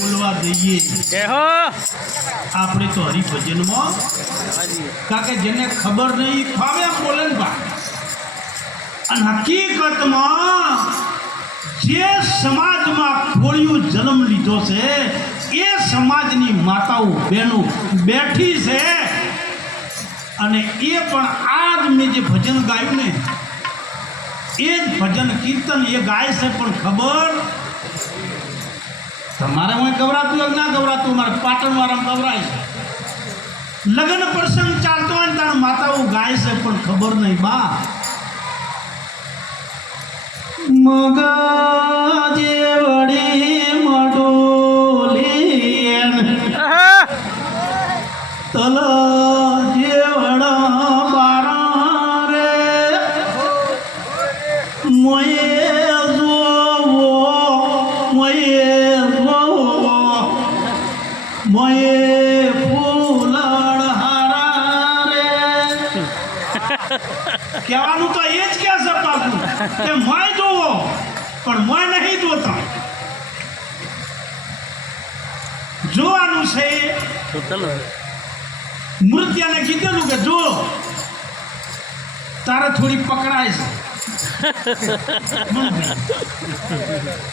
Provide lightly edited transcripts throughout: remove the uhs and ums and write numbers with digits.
બોલવા દઈએ આપણે તો હરિભજનમાં કારણ કે જેને ખબર નહીં ફાવે બોલે ને બા અને હકીકતમાં જે સમાજમાં ખોડિયું જન્મ લીધો છે એ સમાજની માતાઓ બહેનો બેઠી છે અને એ પણ આજ મેં જે ભજન ગાયું ને એ જ ભજન કીર્તન એ ગાય છે પણ ખબર તમારે હું ગવરાતું ના ગવરાતું મારે પાટણવાળા ગવરાય છે લગ્ન પ્રસંગ ચાલતો હોય ને તાર માતાઓ ગાય છે પણ ખબર નહીં બા મગાજે વડી મડોલી તલા જેવડા બારા રે મોયે જોવો મોયે ફૂલડ હારા રે કહેવાનું તો એ જ કે છે પાકું કે મોય જોવો પણ મોય નહીં જોતા જોવાનું છે મૃત્યાને કીધેલું કે જો તારે થોડી પકડાય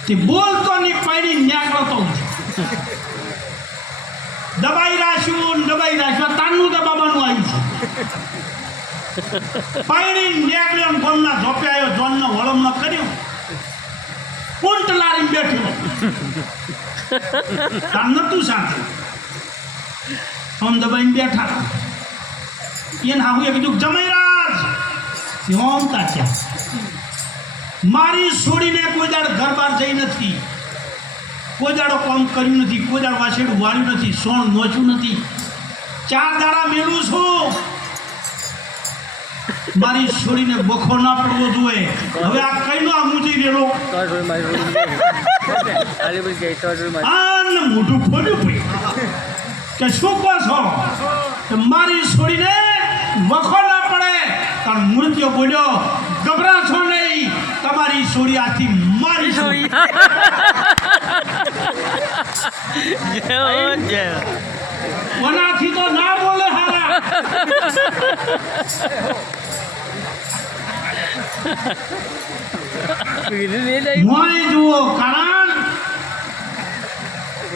છે બોલતો નહીં પડી ન્યાકળતો દબાઈ રાખ્યું તારનું દબાવવાનું આવ્યું છે પાણી ન્યાકળ્યો ને ગોમના ઝોપે આવ્યો જોનનો વળમનો કર્યો ઊંટ લારીને બેઠ્યો તાર નતું શાંતિ આમ દબાઈને બેઠા એને હાહુ એ કીધું જમાઈરાજ ઓમ તાચ્યા મારી છોડીને કોઈ દાડ ઘર બહાર જઈ નથી કોઈ દાડો કામ કર્યું નથી કોઈ દાડ વાસેડું વાળ્યું નથી સોણ નોચ્યું નથી 4 દાડા મેળવું છું મારી છોડીને બખો ના પડવો જોઈએ હવે આ કઈનો આ મૂજી રેલો મોઢું ખોલ્યું ભાઈ કે શું કહો છો કે મારી છોડીને વખો ના પડે પણ મૃત્યુ બોલ્યો ગભરાશો નહીં તમારી છોડી આથી મારી છોડી કોનાથી તો ના બોલે હારા મોય જુઓ કારણ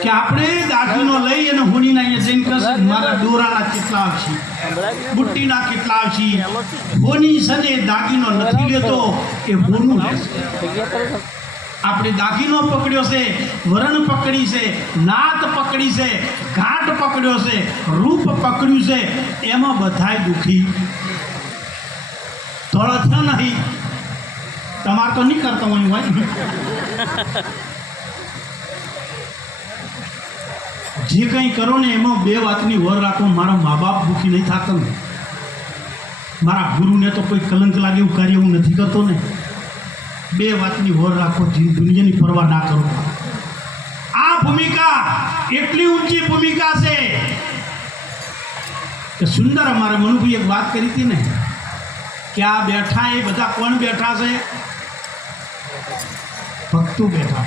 કે આપણે દાગીનો લઈ અને હોનીના અહીંયા જઈને કહેશે મારા દોરાના કેટલા આવશે બુટ્ટીના કેટલા આવશે હોની સને દાગીનો નથી લેતો એ હોનું લેશે આપણે દાગીનો પકડ્યો છે વરણ પકડી છે નાત પકડી છે ઘાટ પકડ્યો છે રૂપ પકડ્યું છે એમાં બધાય દુઃખી થોડો થયો નહીં તમારે તો નહીં કરતો હોય જે કંઈ કરો ને એમાં 2 વાતની વર રાખો મારા મા બાપ દુઃખી નહીં થતા ને મારા ગુરુને તો કોઈ કલંક લાગે એવું કાર્ય હું નથી કરતો ને 2 વાતની વર રાખો દુનિયાની પરવા ના કરો આ ભૂમિકા એટલી ઊંચી ભૂમિકા છે કે સુંદર અમારે મનુભાઈ એક વાત કરી હતી ને કે આ બેઠા એ બધા કોણ બેઠા છે ભક્તો બેઠા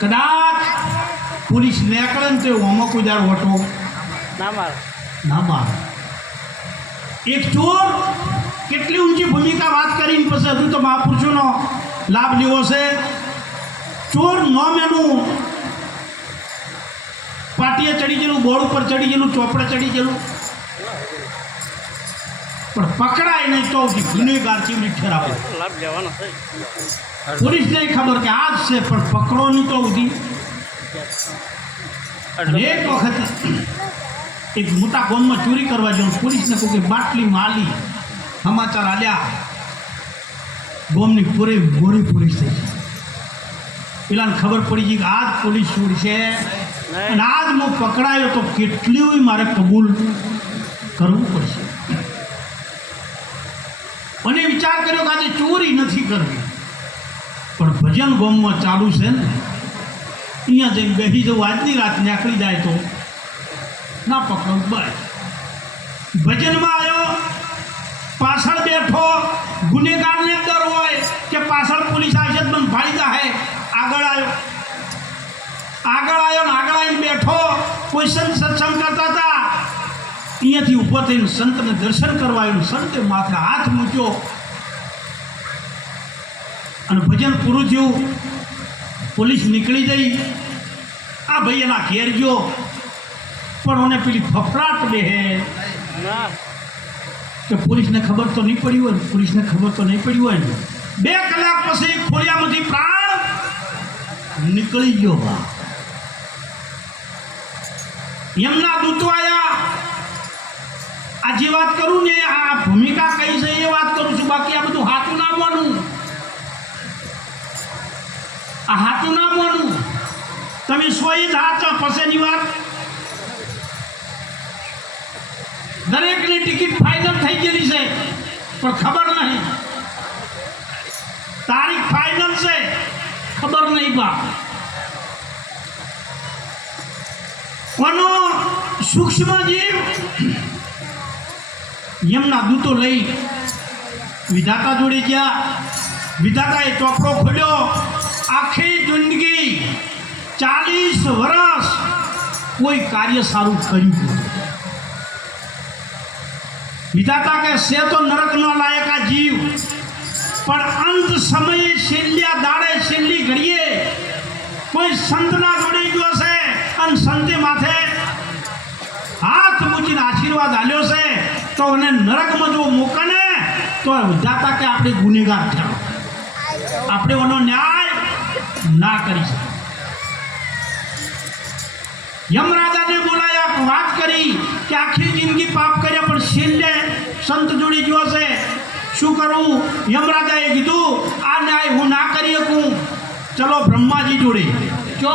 કદાચ પોલીસ નીકળે ને તો ઓમાં કોઈ દાડ વટો ના મારે એક ચોર કેટલી ઊંચી ભૂમિકા વાત કરીને પછી હજુ તો મહાપુરુષોનો લાભ લેવો છે ચોર નોમ એનું પાટીએ ચડી ગયેલું બોર્ડ ઉપર ચડી ગયેલું ચોપડે ચડી ગયેલું પણ પકડાય નહીં તો ગુનેગાર કેવી ઠેરાવે પોલીસને ખબર કે આ જ છે પણ પકડો નહીં તો ઉધી એક વખત એક મોટા ગામમાં ચોરી કરવા જવું પોલીસને કહું કે બાટલી માલી સમાચાર આલ્યા ગામની પૂરી પોલીસ થઈ છે પેલાને ખબર પડી ગઈ કે આ જ પોલીસ ચોરી છે અને આજ હું પકડાયો તો કેટલું મારે કબૂલ કરવું પડશે અને વિચાર કર્યો કે આજે ચોરી નથી કરવી પણ ભજન ગામમાં ચાલુ છે ને અહીંયા જઈને બેસી જવું આજની રાત નીકળી જાય તો ના પકડો બસ ભજનમાં આવ્યો પાછળ બેઠો ગુનેગારને ડર હોય કે પાછળ પોલીસ આવશે તો મને ભાળી જાય આગળ આવ્યો બેઠો, કોઈ સંત સત્સંગ કરતા હતા, અહીંયાથી ઊભો થઈને સંતને દર્શન કરવા આવ્યું. સંતે માથે હાથ મૂક્યો અને ભજન પૂરું થયું. પોલીસ નીકળી ગઈ. આ ભાઈ એના ઘેર ગયો, પણ મને પેલી ફફડાટ બેહે કે પોલીસને ખબર તો નહીં પડી હોય ને, પોલીસને ખબર તો નહીં પડી હોય ને. 2 કલાક પછી ખોડિયામાંથી પ્રાણ નીકળી ગયો. એમના દૂતો આયા. આ જે વાત કરું ને, આ ભૂમિકા કઈ છે એ વાત કરું છું, બાકી આ બધું હાથું ના માનું. આ હાથું ના માનું. તમે સોઈ જ હાથ પછીની વાત. દરેકની ટિકિટ ફાઇનલ થઈ ગયેલી છે, પણ ખબર નહીં. તારીખ ફાઇનલ છે, ખબર નહીં. બા કોનો સૂક્ષ્મ જીવ એમના દૂતો લઈ વિધાતા જોડે ગયા. વિધાતાએ ચોપડો ખોલ્યો. આખી જિંદગી 40 વર્ષ કોઈ કાર્ય સારું કર્યું. વિધાતા કે છે તો નરકનો લાયક આ જીવ, પણ અંત સમયે છેલ્લા દાડે છેલ્લી ઘડીએ કોઈ સંતના જોડે ગયો છે અને સંતે માથે હાથ મૂકીને આશીર્વાદ આલ્યો છે, તો એને નરકમાં જો મોકલે તો વિધાતા કે આપણે ગુનેગાર થયો, આપણે એનો ન્યાય ના કરી શકીએ. યમરાજાને બોલાયા, વાત કરી કે આખી જિંદગી પાપ કર્યા, પણ છેલ્લે સંત જોડી ગયો છે, શું કરું? યમરાજાએ કીધું આ ન્યાય હું ના કરી શકું, ચલો બ્રહ્માજી જોડે. જો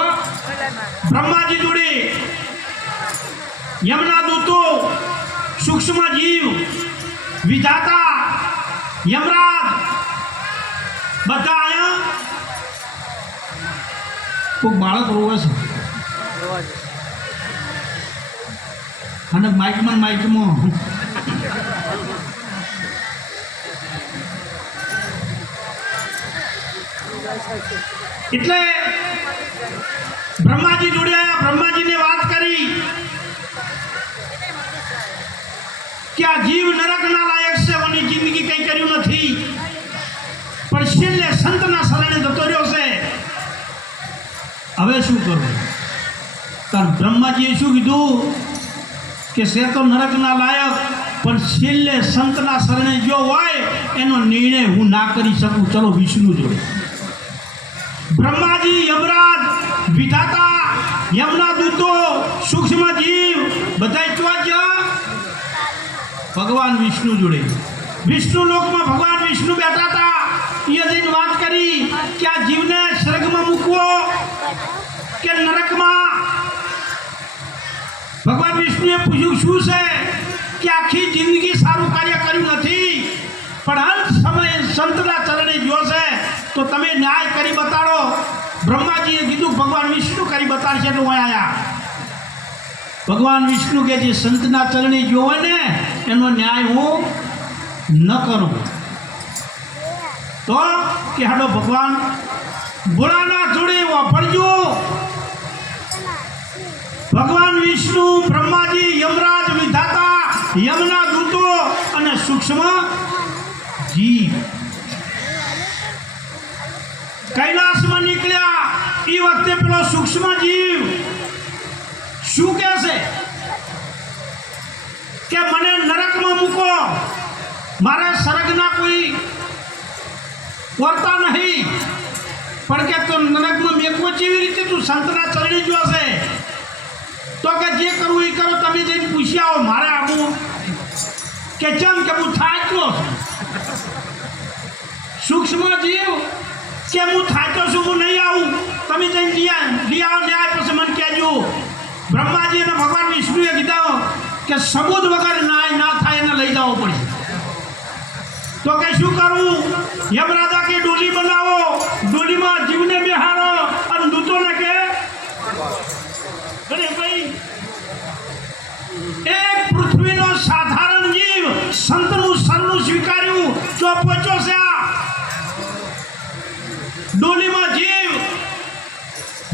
બ્રહ્માજી જોડે યમના દૂતો, સૂક્ષ્મ જીવ, વિધાતા, યમરાજ બધા આયા. કોઈ બાળક રોવે છે અને માઇકમાં એટલે બ્રહ્માજી જોડે આવ્યા. બ્રહ્માજીને વાત કરી કે આ જીવ નરકના લાયક છે, એની જિંદગી કંઈ કર્યું નથી, પણ છેલ્લે સંતના શરણે જતો રહ્યો છે, હવે શું કરવું? કારણ બ્રહ્માજીએ શું કીધું કે છે તો નરકના લાયક, પણ છેલ્લે સંતના શરણે જો હોય એનો નિર્ણય હું ના કરી શકું, ચલો વિષ્ણુ જોડે. બ્રહ્માજી, યમરાજ, વિધાતા, યમના દૂતો, સૂક્ષ્મ જીવ બધા ચોજ્યા ભગવાન વિષ્ણુ જોડે. વિષ્ણુ લોકમાં ભગવાન વિષ્ણુ બેઠા હતા. એ જઈને વાત કરી કે આ જીવને સ્વર્ગમાં મૂકવો કે નરકમાં. ભગવાન વિષ્ણુએ પૂછ્યું શું છે કે આખી જિંદગી સારું કાર્ય કર્યું નથી, પણ અંત સમયે સંતના ચરણે ગયો છે, તો તમે ન્યાય કરી બતાડો. બ્રહ્માજીએ કીધું ભગવાન વિષ્ણુ કરી બતાડશે, એટલે હું આવ્યા. ભગવાન વિષ્ણુ કે જે સંતના ચરણે ગયો હોય ને એનો ન્યાય હું ન કરું. તો કે હાડો ભગવાન ભોળાનાથ જોડે વાપરજો. ભગવાન વિષ્ણુ, બ્રહ્માજી, યમરાજ, વિધાતા, યમના દૂતો અને સૂક્ષ્મ જીવ કૈલાસમાં નીકળ્યા. એ વખતે પેલો સૂક્ષ્મ જીવ શું કહે છે કે મને નરકમાં મૂકો, મારે સ્વર્ગના કોઈ વર્તા નહીં, પણ કે તો નરકમાં મેકવો કેવી રીતે? તું સંતના ચરણે જો છે તો કે જે કરવું એ કરો, તમે જઈને પૂછી આવો, મારે આવું કે ચમ કે હું થાક્યો છું. સૂક્ષ્મ જીવ કે હું થાક્યો છું, હું નહીં આવું, તમે જઈને લઈ આવો ન્યાય, પછી મને કહેજો. બ્રહ્માજી અને ભગવાન વિષ્ણુએ કીધા કે સબૂત વગર ન્યાય ના થાય એને લઈ જવો પડશે. તો કે શું કરવું? યમરાજા કે ડોલી બનાવો, ડોલીમાં જીવને બેહારો અને દૂતોને કે અરે ભાઈ એક પૃથ્વીનો સાધારણ જીવ સંતનું શરણું સ્વીકાર્યું, જો પહોંચ્યો છે ડોલીમાં જીવ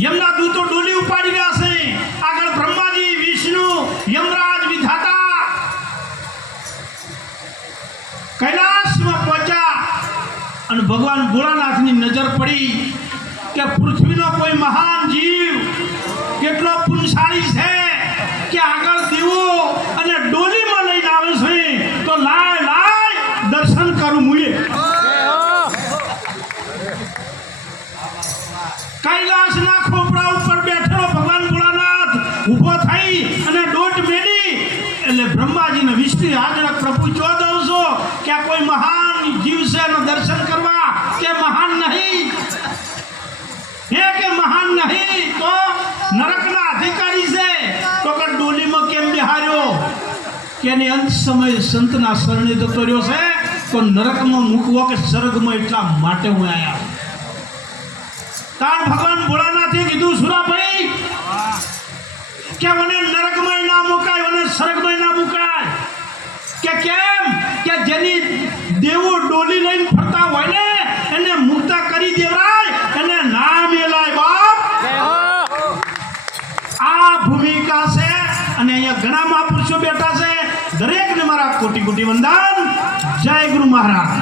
યમના દૂત બાજુ તો ડોલી ઉપાડી રહ્યા છે, આગળ બ્રહ્માજી, વિષ્ણુ, યમરાજ, વિધાતા કૈલાસમાં પહોંચ્યા અને ભગવાન ભોળાનાથની નજર પડી કે પૃથ્વીનો કોઈ મહાન જીવ કેટલો પુણ્યશાળી છે કે આગળ દેવો અને ડોલીમાં લઈને આવે છે, તો લાય દર્શન કરું મુએ. કૈલાસના ખોપરા ઉપર બેઠેલો ભગવાન ભોળાનાથ ઊભો થઈ અને દોટ મેલી એટલે બ્રહ્માજી ને વિષ્ણુ હાજર પ્રભુ જો દઉં છો કે આ કોઈ મહાન જીવ છે એનું દર્શન કરવા કે મહાન નહીં, હે કે મહાન નહીં તો નરકના અધિકારી છે, તો કે ડોલીમાં કેમ બિહાર્યો કે એની અંત સમયે સંતના શરણે જતો રહ્યો છે, તો નરકમાં મૂકવો કે સ્વર્ગમાં એટલા માટે હું આયા. કારણ ભગવાન ભોળાનાથે કીધું સુરાભાઈ કે મને નરકમાં ના મુકાય, મને સ્વર્ગમાં ના મુકાય. કે કેમ કે જેની દેવો ડોલી લઈને ફરતા હોય ને એને મુક્ત કરી દેવાય, એને ના મેલાય બાપ. આ ભૂમિકા છે અને અહીંયા ઘણા મહાપુરુષો બેઠા છે, દરેકને મારા કોટી કોટી વંદન. જય ગુરુ મહારાજ.